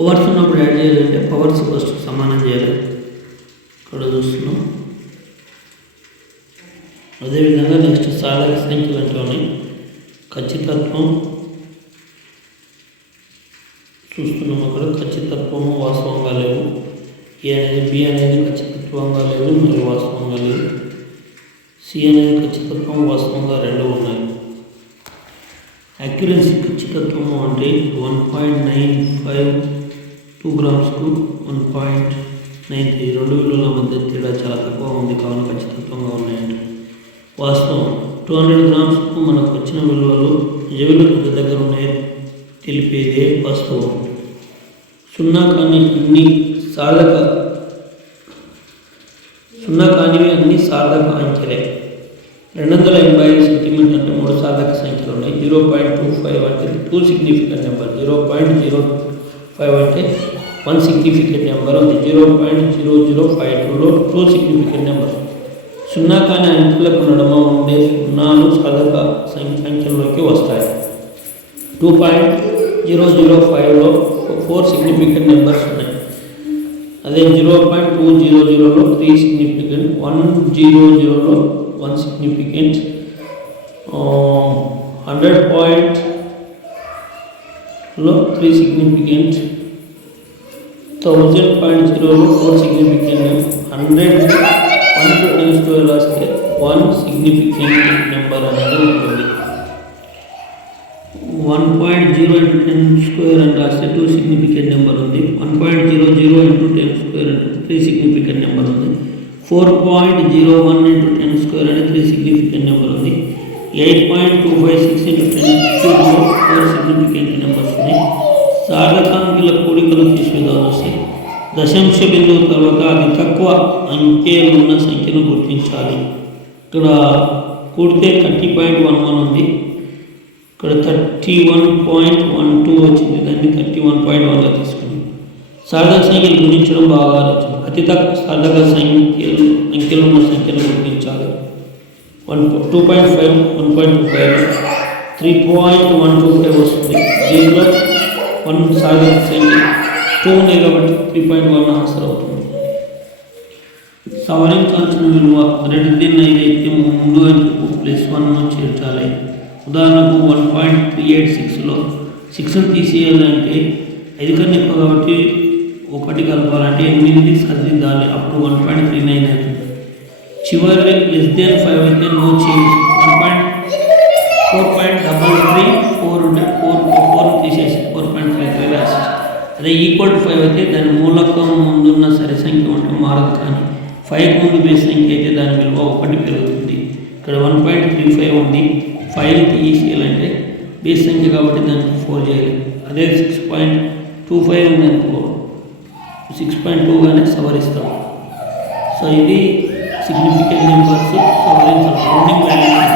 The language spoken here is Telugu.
పవర్స్ ఉన్నప్పుడు యాడ్ చేయాలంటే పవర్స్ ఫస్ట్ సమానం చేయాలి. ఇక్కడ చూస్తున్నాం. అదేవిధంగా నెక్స్ట్ సాధారణ సంఖ్యలంలోని ఖచ్చితత్వం చూస్తున్నాం. అక్కడ ఖచ్చితత్వము వాస్తవంగా లేవు. ఏ అనేది బి అనేది ఖచ్చితత్వంగా లేవు మరియు వాస్తవంగా లేవు. సి అనేది ఖచ్చితత్వం వాస్తవంగా రెండు ఉన్నాయి. యాక్యురసీ ఖచ్చితత్వము అంటే 1.952 గ్రామ్స్కు 1.93 రెండు విలువల మధ్య తేడా చాలా తక్కువ ఉంది కావున ఖచ్చితత్వంగా ఉన్నాయండి. వాస్తవం 200 గ్రామ్స్కు మనకు వచ్చిన విలువలు ఏ విలువల దగ్గర ఉన్నాయో తెలిపేదే వాస్తవం. సున్నా కానివి అన్ని సార్థక అంకెలే. 285 సెంటీమీటర్ అంటే 3 సార్థక సంఖ్యలు ఉన్నాయి. 0.25 అంటే 2 సిగ్నిఫికెంట్ నెంబర్. 0.05 అంటే 1 సిగ్నిఫికెంట్ నెంబర్ ఉంది. 0.0052లో 2 సిగ్నిఫికెంట్ నెంబర్. సున్నా కాని అంకెలకు నడుమ ఉండే సున్నాలు సాధక సంఖ్యల్లోకి వస్తాయి. 2.005లో 4 సిగ్నిఫికెంట్ నెంబర్స్ ఉన్నాయి. అదే 0.200లో 3 సిగ్నిఫికెంట్, 100లో 1 సిగ్నిఫికెంట్, 100.0లో 3 సిగ్నిఫికెంట్, 1000.0లో 4 సిగ్నిఫికెంట్, 100 to 10 స్క్వేర్ రాస్తే 1 సిగ్నిఫికెంట్ నెంబర్ అనేది ఉంటుంది. 1.0 into 10 స్క్వేర్ అని రాస్తే 2 సిగ్నిఫికెంట్ నెంబర్ ఉంది. 1.00 into 10 స్క్వేర్ అంటే 3 సిగ్నిఫికెంట్ నెంబర్ ఉంది. 4.01 into 10 స్క్వేర్ అంటే 3 సిగ్నిఫికెంట్ నెంబర్ ఉంది. 8.256 into 10 క్యూబ్లో 4 సిగ్నిఫికెంట్ నెంబర్స్ ఉన్నాయి. సార్థకాంకెల కూడికలు తీసివేద్దాం వస్తే దశాంశ బిందువు తర్వాత అతి తక్కువ అంకెలు ఉన్న సంఖ్యను గుర్తించాలి. ఇక్కడ కూడితే 30.11 ఉంది. ఇక్కడ 31.12 వచ్చింది. దాన్ని 31.1గా తీసుకుంది. సార్థక సంఖ్యలు గుణించడం బాగా ఆలోచన. అతి తక్కువ సార్థక అంకెలు ఉన్న సంఖ్యను గుర్తించాలి. 2.5 1.25 3.125 వస్తుంది. దీనిలో 1 సార్థక సంఖ్య 2 ఉంది కాబట్టి 3.1 ఆన్సర్ అవుతుంది. సవరించాల్సిన విలువ 2 అయితే ముందు అంకెకు +1 చేర్చాలి. ఉదాహరణకు 1.386లో 6ని తీసేయాలంటే 5 కన్నా ఎక్కువ కాబట్టి 1 కలపాలంటే 8 సరిదిద్దాలి. అప్పుడు 1.39 అవుతుంది. చివరి <5 అయితే నో చేంజ్. 4.334 ఉంటే 4 తీసేసి 4.33 రాసి. అదే =5 అయితే దాని మూలకం ముందున్న సరి సంఖ్య ఉంటే మారదు. కానీ 5 ముందు బేస్ సంఖ్య అయితే దాని విలువ 1 పెరుగుతుంది. ఇక్కడ 1.35 ఉంది. 5 తీసేయాలంటే బేస్ సంఖ్య కాబట్టి దానికి 4 చేయాలి. అదే 6.25 ఉంది అనుకో 6.2గానే సవరిస్తాం. సో ఇది సిగ్నిఫికెంట్ నెంబర్స్ సవరించాలి. Rounding values